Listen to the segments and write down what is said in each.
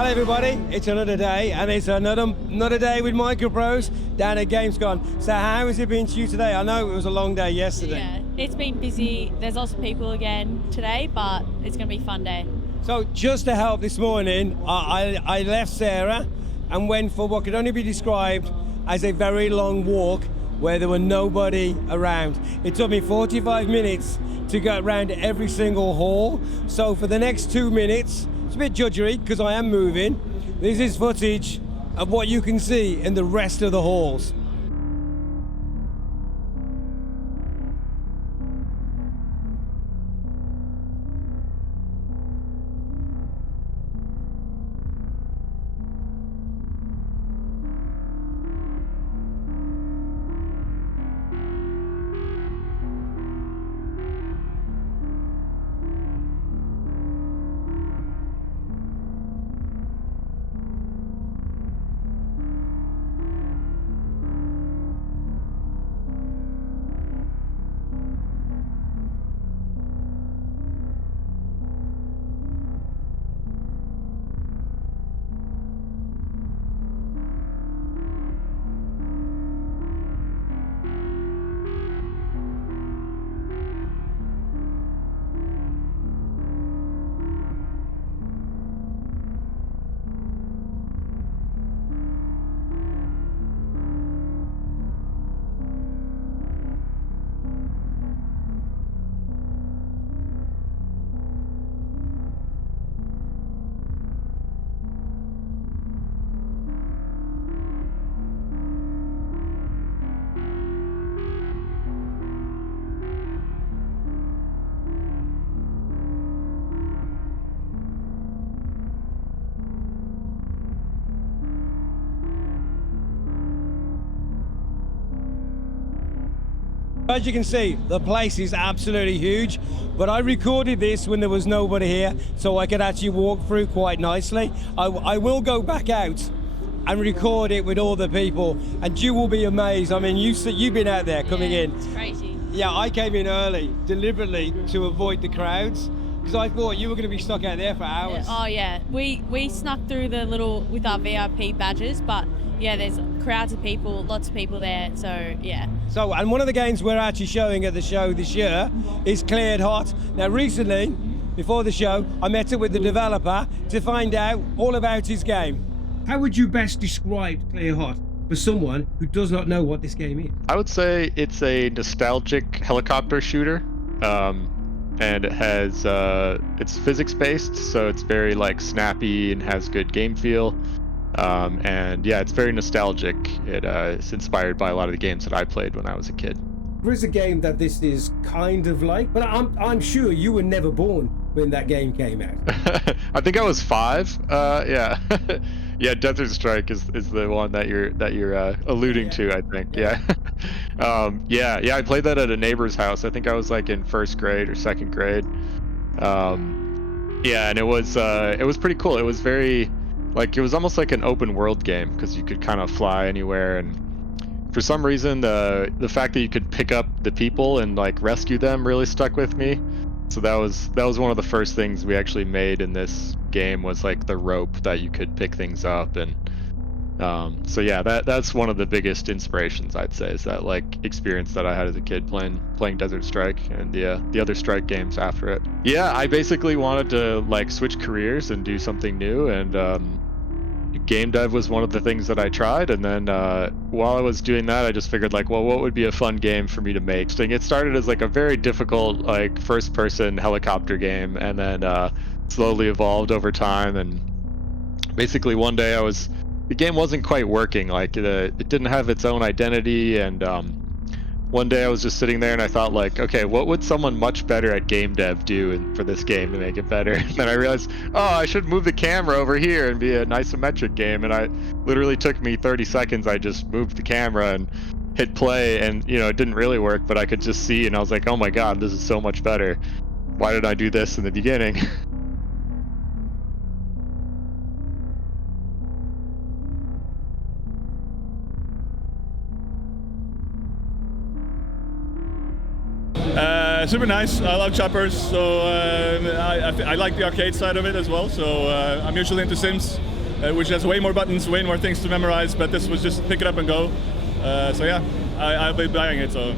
Hello everybody, it's another day and it's another day with MicroProse down at Gamescom. So how has it been to you today? I know it was a long day yesterday. Yeah, it's been busy. There's lots of people again today, but it's going to be a fun day. So just to help this morning, I left Sarah and went for what could only be described as a very long walk where there were nobody around. It took me 45 minutes to go around every single hall. So for the next 2 minutes, it's a bit judgery because I am moving. This is footage of what you can see in the rest of the halls. As you can see, the place is absolutely huge, but I recorded this when there was nobody here, so I could actually walk through quite nicely. I will go back out and record it with all the people, and you will be amazed. I mean, you've been out there coming in. It's crazy. Yeah, I came in early, deliberately, to avoid the crowds, because I thought you were going to be stuck out there for hours. Oh yeah, we snuck through the little with our VIP badges, but yeah, there's crowds of people, lots of people there. So yeah. So, and one of the games we're actually showing at the show this year is Cleared Hot. Now, recently, before the show, I met up with the developer to find out all about his game. How would you best describe Clear Hot for someone who does not know what this game is? I would say it's a nostalgic helicopter shooter, and it has it's physics based, so it's very like snappy and has good game feel. And yeah, it's very nostalgic. It's inspired by a lot of the games that I played when I was a kid. There is a game that this is kind of like, but I'm sure you were never born when that game came out. I think I was 5. Yeah, yeah. Desert Strike is the one that you're alluding to. I think. Yeah. Yeah. I played that at a neighbor's house. I think I was like in 1st grade or 2nd grade. Yeah, and it was pretty cool. It was very it was almost like an open world game because you could kind of fly anywhere, and for some reason the fact that you could pick up the people and like rescue them really stuck with me. So that was one of the first things we actually made in this game, was like the rope that you could pick things up. And so yeah, that's one of the biggest inspirations, I'd say, is that like experience that I had as a kid playing Desert Strike and the other Strike games after it. Yeah, I basically wanted to like switch careers and do something new, and game dev was one of the things that I tried. And then while I was doing that, I just figured like, well, what would be a fun game for me to make? So it started as like a very difficult like first-person helicopter game, and then slowly evolved over time. And basically one day the game wasn't quite working. Like it didn't have its own identity, and one day I was just sitting there and I thought like, okay, what would someone much better at game dev do for this game to make it better? And then I realized, oh, I should move the camera over here and be an isometric game. And I literally took me 30 seconds. I just moved the camera and hit play, and it didn't really work, but I could just see, and I was like, oh my God, this is so much better. Why did I do this in the beginning? Super nice. I love choppers, so I like the arcade side of it as well. So I'm usually into Sims, which has way more buttons, way more things to memorize. But this was just pick it up and go. So yeah, I'll be buying it. So.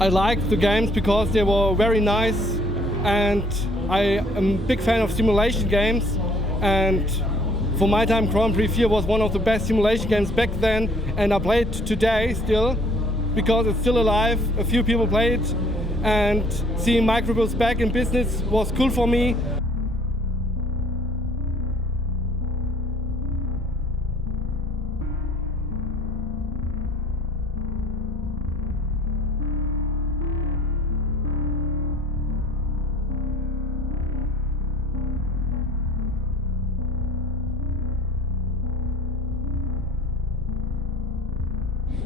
I liked the games because they were very nice, and I am a big fan of simulation games, and for my time Grand Prix 4 was one of the best simulation games back then, and I play it today still because it's still alive. A few people play it, and seeing MicroProse back in business was cool for me.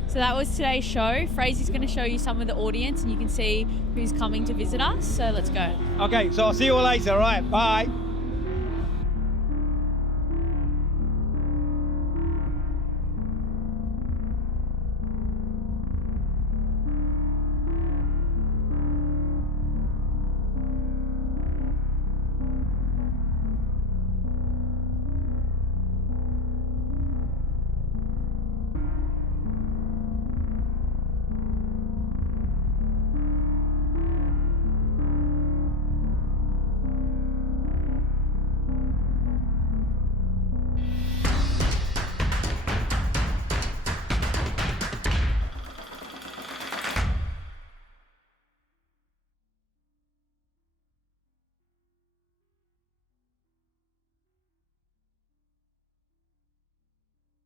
So that was today's show. Fraser's going to show you some of the audience and you can see who's coming to visit us. So let's go. Okay, so I'll see you all later. All right, bye.